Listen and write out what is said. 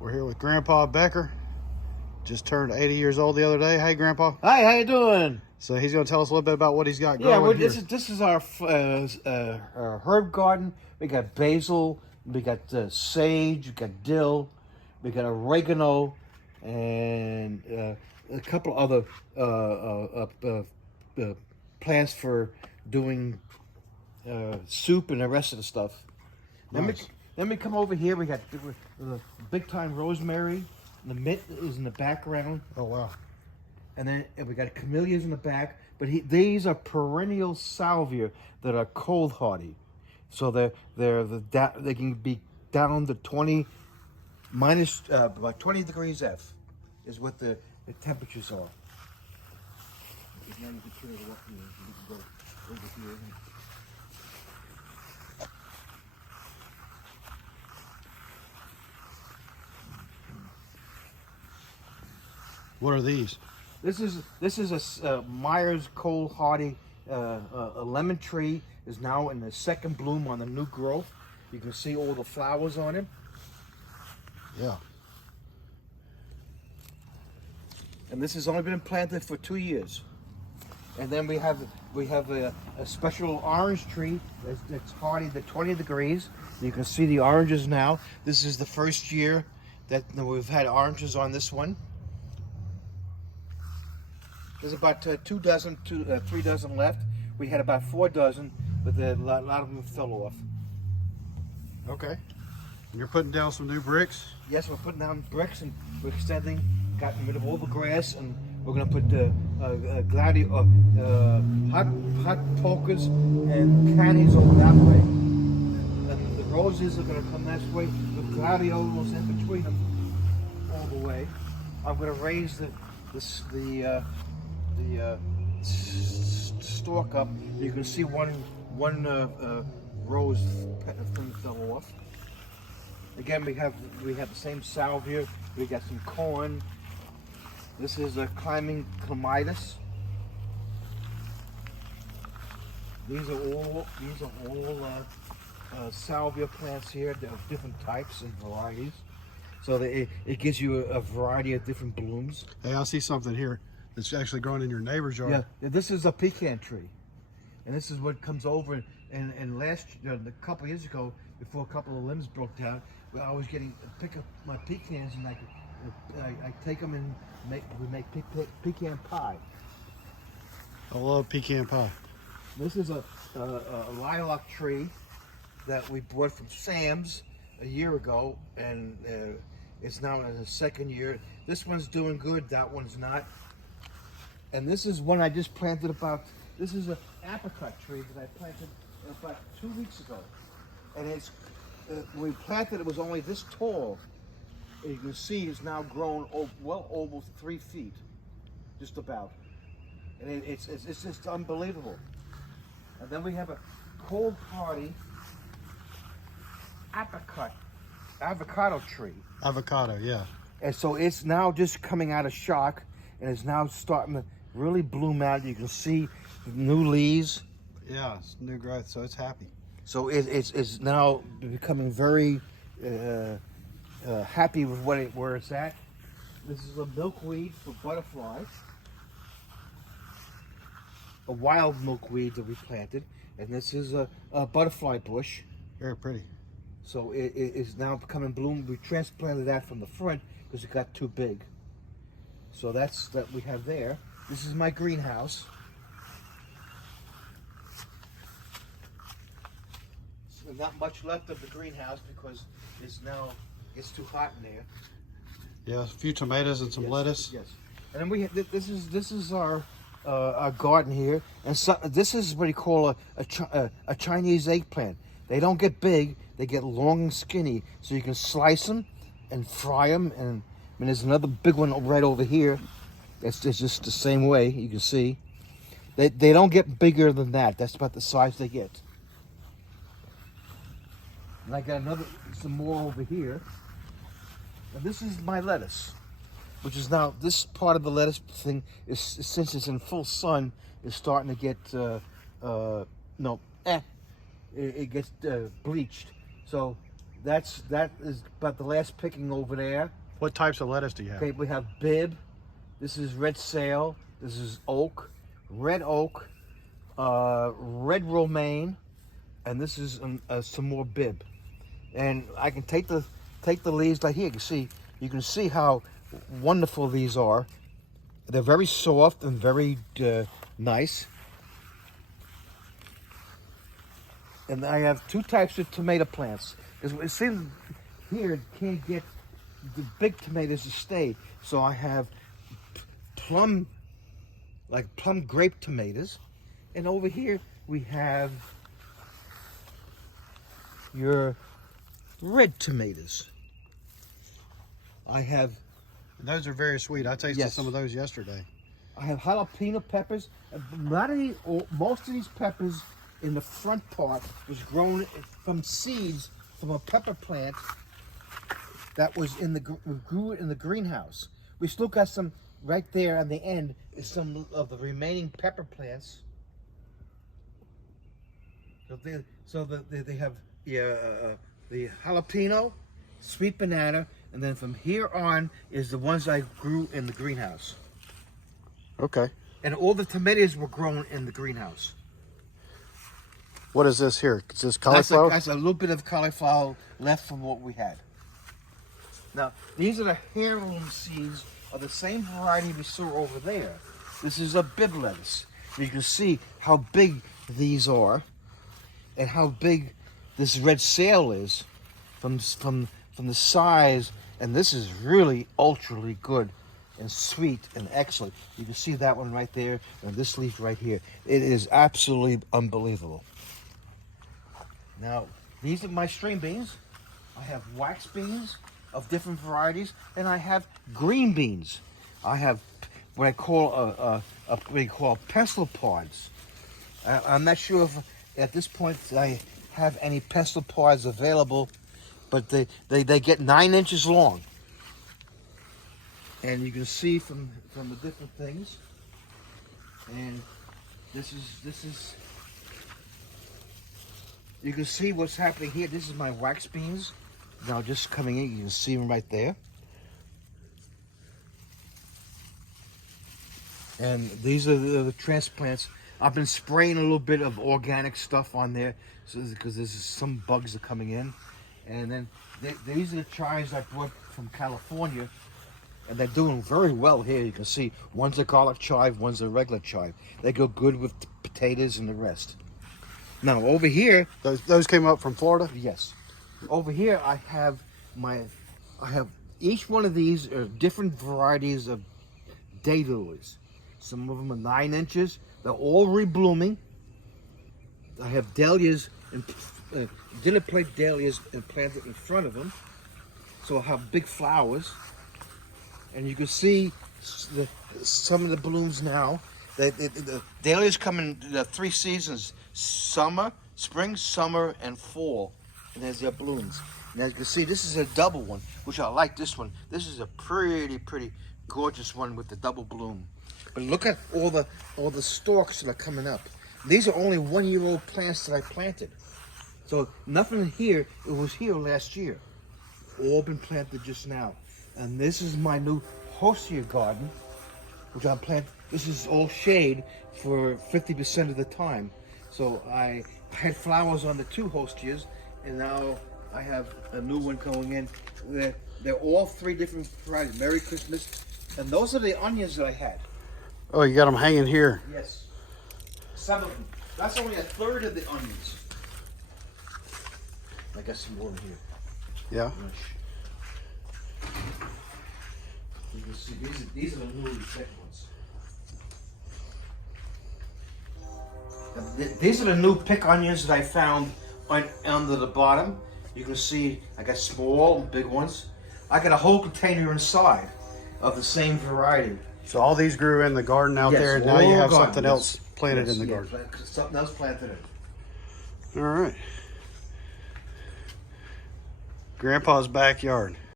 We're here with Grandpa Becker. Just turned 80 years old the other day. Hey, Grandpa. Hi, how you doing? So he's going to tell us a little bit about what he's got Yeah, growing well, here. this is our herb garden. We got basil, we got sage, we got dill, we got oregano, and a couple other plants for doing soup and the rest of the stuff. Nice. Then we come over here. We got big time rosemary. The mint is in the background. Oh, wow. And then we got camellias in the back, but these are perennial salvia that are cold hardy, so they can be down to 20 minus about 20 degrees F, is what the temperatures are. Now you can turn it up here. You can go over here. What are these? This is a Myers cold hardy a lemon tree is now in the second bloom on the new growth. You can see all the flowers on it. Yeah. And this has only been planted for 2 years. And then we have a special orange tree that's hardy to 20 degrees. You can see the oranges now. This is the first year that we've had oranges on this one. There's about 3 dozen left. We had about 4 dozen, but a lot of them fell off. Okay. And you're putting down some new bricks? Yes, we're putting down bricks and we're extending, gotten rid of all the grass, and we're going to put hot pokers and candies over that way. And the roses are going to come that way with gladiolus in between them all the way. I'm going to raise the stalk up. You can see one rose thing fell off. Again, we have the same salvia. We got some corn. This is a climbing clematis. These are all salvia plants here. They're of different types and varieties. So it gives you a variety of different blooms. Hey, I see something here that's actually growing in your neighbor's yard. Yeah, this is a pecan tree, and this is what comes over. And a couple years ago, before a couple of limbs broke down, I was pick up my pecans and I take them and we make pecan pie. I love pecan pie. This is a lilac tree that we bought from Sam's a year ago, and it's now in the second year. This one's doing good. That one's not. And this is one I just planted this is an apricot tree that I planted about 2 weeks ago. And when we planted it was only this tall. And you can see it's now grown well over 3 feet, just about. And it's just unbelievable. And then we have a cold hardy avocado tree. Avocado, yeah. And so it's now just coming out of shock, and it's now starting to really bloom out. You can see the new leaves. Yeah, it's new growth, so it's happy. So it's now becoming very happy with where it's at. This is a milkweed for butterflies, a wild milkweed that we planted, and this is a butterfly bush. Very pretty. So it is now becoming bloom. We transplanted that from the front because it got too big. So that's that we have there. This is my greenhouse. So not much left of the greenhouse because it's too hot in there. Yeah, a few tomatoes and some lettuce. Yes. And then this is our garden here, and so, this is what you call a Chinese eggplant. They don't get big; they get long and skinny, so you can slice them and fry them. And there's another big one right over here. It's just the same way. You can see they don't get bigger than that. That's about the size they get. And I got some more over here. And this is my lettuce, which is now, this part of the lettuce thing is, since it's in full sun, is starting to get it gets bleached. So that is about the last picking over there. What types of lettuce do you have? Okay, we have Bib. This is red sail. This is oak, red romaine, and this is some more Bib. And I can take the leaves like here. You can see how wonderful these are. They're very soft and very nice. And I have two types of tomato plants. It seems here it can't get the big tomatoes to stay. So I have plum grape tomatoes. And over here we have your red tomatoes. I have... Those are very sweet. I tasted some of those yesterday. I have jalapeno peppers. Most of these peppers in the front part was grown from seeds from a pepper plant that was grew in the greenhouse. We still got some right there on the end is some of the remaining pepper plants. So they have the jalapeno, sweet banana, and then from here on is the ones I grew in the greenhouse. Okay. And all the tomatoes were grown in the greenhouse. What is this here? Is this cauliflower? That's a little bit of cauliflower left from what we had. Now, these are the heirloom seeds of the same variety we saw over there. This is a Bib lettuce. You can see how big these are and how big this red sail is from the size. And this is really ultra good and sweet and excellent. You can see that one right there and this leaf right here. It is absolutely unbelievable. Now, these are my string beans. I have wax beans of different varieties, and I have green beans. I have what I call pestle pods. I'm not sure if at this point I have any pestle pods available, but they get 9 inches long. And you can see from the different things. And this is you can see what's happening here. This is my wax beans. Now just coming in, you can see them right there. And these are the transplants. I've been spraying a little bit of organic stuff on there because there's some bugs are coming in. And then these are the chives I brought from California. And they're doing very well here. You can see one's a garlic chive, one's a regular chive. They go good with potatoes and the rest. Now over here, those came up from Florida? Yes. Over here I have each one of these are different varieties of daylilies. Some of them are 9 inches. They're all reblooming. I have dahlias and dinner plate dahlias and planted in front of them. So I have big flowers. And you can see some of the blooms now. The dahlias come in 3 seasons: summer, spring, summer, and fall. And there's their blooms. And as you can see, this is a double one, which I like this one. This is a pretty gorgeous one with the double bloom. But look at all the stalks that are coming up. These are only 1-year-old plants that I planted. So nothing here, it was here last year. All been planted just now. And this is my new hostia garden, which I planted. This is all shade for 50% of the time. So I had flowers on the 2 hostias, and now I have a new one going in. They're all 3 different varieties. Merry Christmas. And those are the onions that I had. Oh, you got them hanging here. Yes. Some of them. That's only a third of the onions. I got some more in here. Yeah. You can see these are the newly picked ones. These are the new pick onions that I found under the bottom. You can see I got small and big ones. I got a whole container inside of the same variety. So all these grew in the garden out there, and now you have something else planted in the garden. Something else planted in. All right. Grandpa's backyard.